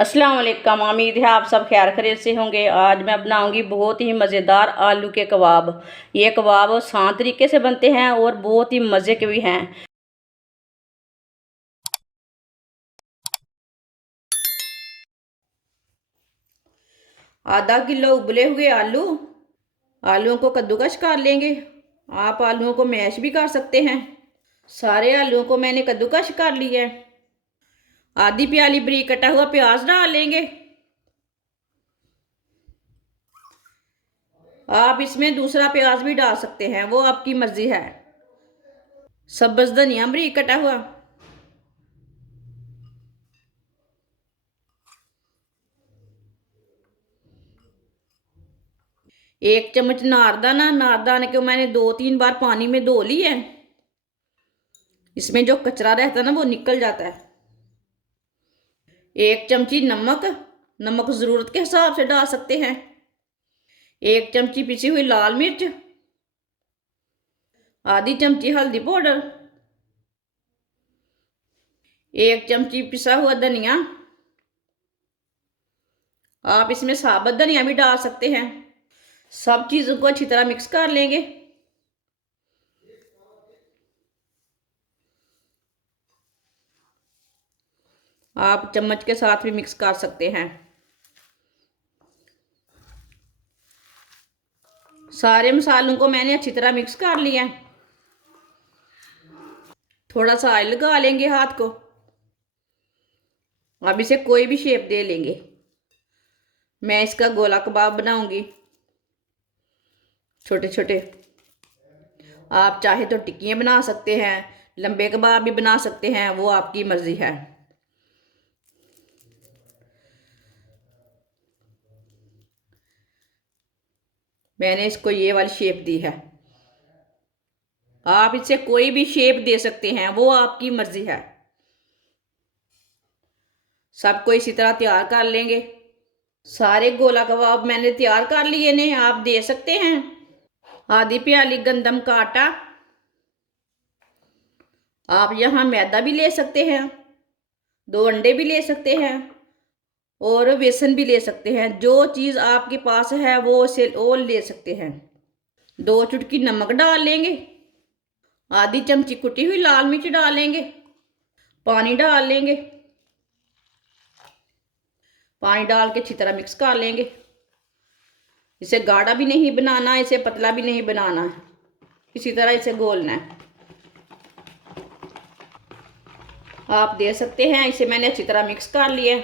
अस्सलाम वालेकुम। उम्मीद है आप सब खैर खैरियत से होंगे। आज मैं बनाऊंगी बहुत ही मज़ेदार आलू के कबाब। ये कबाब आसान तरीके से बनते हैं और बहुत ही मज़े के भी हैं। आधा किलो उबले हुए आलूओं को कद्दूकस कर लेंगे। आप आलूओं को मैश भी कर सकते हैं। सारे आलूओं को मैंने कद्दूकस कर लिया है। आधी प्याली बारीक कटा हुआ प्याज डाल लेंगे। आप इसमें दूसरा प्याज भी डाल सकते हैं, वो आपकी मर्जी है। सब्ज धनिया बारीक कटा हुआ, एक चम्मच नारदाना। नारदाने को मैंने 2-3 बार पानी में धो लिया है। इसमें जो कचरा रहता है ना वो निकल जाता है। एक चमची नमक, नमक ज़रूरत के हिसाब से डाल सकते हैं। एक चमची पिसी हुई लाल मिर्च, आधी चमची हल्दी पाउडर, एक चमची पिसा हुआ धनिया। आप इसमें साबुत धनिया भी डाल सकते हैं। सब चीज़ों को अच्छी तरह मिक्स कर लेंगे। आप चम्मच के साथ भी मिक्स कर सकते हैं। सारे मसालों को मैंने अच्छी तरह मिक्स कर लिया है। थोड़ा सा ऑयल लगा लेंगे हाथ को। अब इसे कोई भी शेप दे लेंगे। मैं इसका गोला कबाब बनाऊंगी, छोटे छोटे। आप चाहे तो टिक्कियाँ बना सकते हैं, लंबे कबाब भी बना सकते हैं, वो आपकी मर्जी है। मैंने इसको ये वाली शेप दी है। आप इसे कोई भी शेप दे सकते हैं, वो आपकी मर्जी है। सबको इसी तरह तैयार कर लेंगे। सारे गोला कबाब मैंने तैयार कर लिए ने, आप दे सकते हैं। आधी प्याली गंदम का आटा। आप यहाँ मैदा भी ले सकते हैं, 2 अंडे भी ले सकते हैं और बेसन भी ले सकते हैं। जो चीज़ आपके पास है वो ले सकते हैं। 2 चुटकी नमक डाल लेंगे। आधी चमची कुटी हुई लाल मिर्च डालेंगे। पानी डाल लेंगे। पानी डाल के अच्छी तरह मिक्स कर लेंगे। इसे गाढ़ा भी नहीं बनाना, इसे पतला भी नहीं बनाना है, इसी तरह इसे घोलना है। आप दे सकते हैं। इसे मैंने अच्छी तरह मिक्स कर लिया।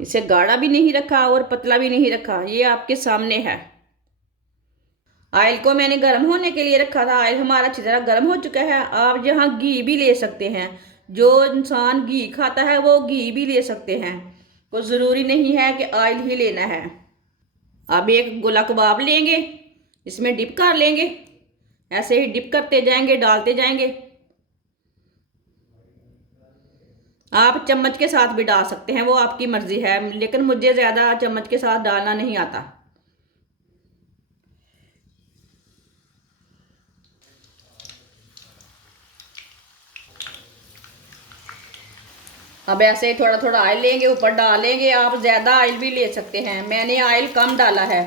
इसे गाढ़ा भी नहीं रखा और पतला भी नहीं रखा, ये आपके सामने है। ऑयल को मैंने गर्म होने के लिए रखा था। ऑयल हमारा अच्छी तरह गर्म हो चुका है। आप यहाँ घी भी ले सकते हैं। जो इंसान घी खाता है वो घी भी ले सकते हैं, कोई ज़रूरी नहीं है कि ऑयल ही लेना है। अब एक गोला कबाब लेंगे, इसमें डिप कर लेंगे। ऐसे ही डिप करते जाएंगे, डालते जाएंगे। आप चम्मच के साथ भी डाल सकते हैं, वो आपकी मर्जी है, लेकिन मुझे ज़्यादा चम्मच के साथ डालना नहीं आता। अब ऐसे ही थोड़ा थोड़ा ऑयल लेंगे, ऊपर डालेंगे। आप ज़्यादा ऑयल भी ले सकते हैं, मैंने ऑयल कम डाला है।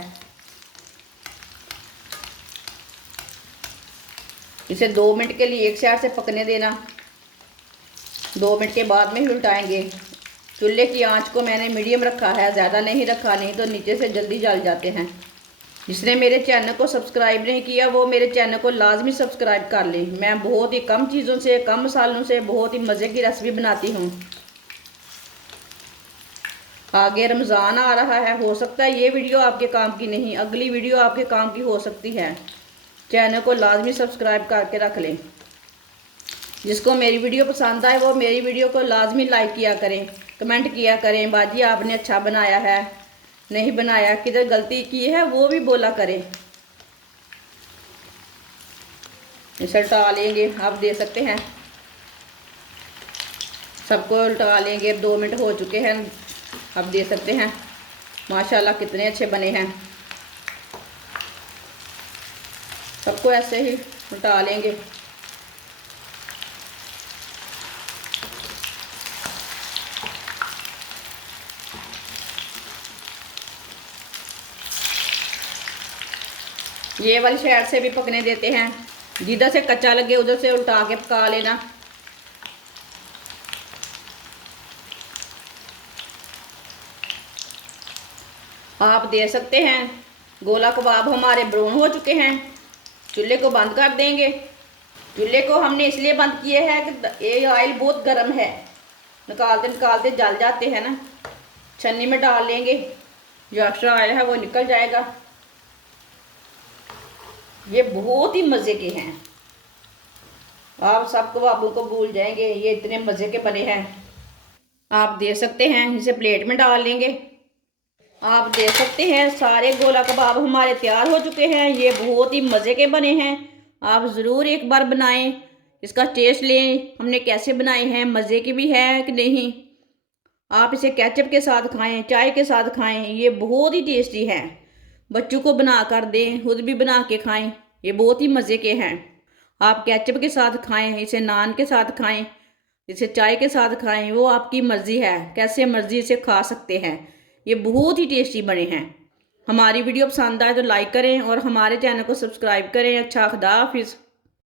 इसे 2 मिनट के लिए एक साइड से पकने देना। 2 मिनट के बाद में ही उल्टाएंगे। चूल्हे की आंच को मैंने मीडियम रखा है, ज़्यादा नहीं रखा, नहीं तो नीचे से जल्दी जल जाते हैं। जिसने मेरे चैनल को सब्सक्राइब नहीं किया वो मेरे चैनल को लाजमी सब्सक्राइब कर ले। मैं बहुत ही कम चीज़ों से, कम मसालों से बहुत ही मज़े की रेसिपी बनाती हूँ। आगे रमज़ान आ रहा है, हो सकता है ये वीडियो आपके काम की नहीं, अगली वीडियो आपके काम की हो सकती है। चैनल को लाजमी सब्सक्राइब करके रख लें। जिसको मेरी वीडियो पसंद आए वो मेरी वीडियो को लाजमी लाइक किया करें, कमेंट किया करें। बाजी आपने अच्छा बनाया है, नहीं बनाया, किधर गलती की है वो भी बोला करें। इसे उल्टा लेंगे, आप दे सकते हैं। सबको उल्टा लेंगे। 2 मिनट हो चुके हैं, आप दे सकते हैं। माशाल्लाह कितने अच्छे बने हैं। सबको ऐसे ही उल्टा लेंगे। ये वाली साइड से भी पकने देते हैं, जिधर से कच्चा लगे उधर से उल्टा के पका लेना। आप देख सकते हैं गोला कबाब हमारे ब्राउन हो चुके हैं। चूल्हे को बंद कर देंगे। चूल्हे को हमने इसलिए बंद किए है कि ये ऑयल बहुत गर्म है, निकालते निकालते जल जाते हैं ना। छन्नी में डाल लेंगे, जो एक्स्ट्रा ऑयल है वो निकल जाएगा। ये बहुत ही मज़े के हैं, आप सब कबाबों को भूल जाएंगे, ये इतने मज़े के बने हैं। आप देख सकते हैं, इसे प्लेट में डाल लेंगे। आप देख सकते हैं सारे गोला कबाब हमारे तैयार हो चुके हैं। ये बहुत ही मज़े के बने हैं, आप ज़रूर एक बार बनाएं, इसका टेस्ट लें हमने कैसे बनाए हैं, मज़े की भी है कि नहीं। आप इसे केचप के साथ खाएं, चाय के साथ खाएं, ये बहुत ही टेस्टी है। बच्चों को बना कर दें, खुद भी बना के खाएं, ये बहुत ही मज़े के हैं। आप केचप के साथ खाएं, इसे नान के साथ खाएं, इसे चाय के साथ खाएं, वो आपकी मर्ज़ी है, कैसे मर्ज़ी इसे खा सकते हैं। ये बहुत ही टेस्टी बने हैं। हमारी वीडियो पसंद आए तो लाइक करें और हमारे चैनल को सब्सक्राइब करें। अच्छा, खुदा हाफिज़।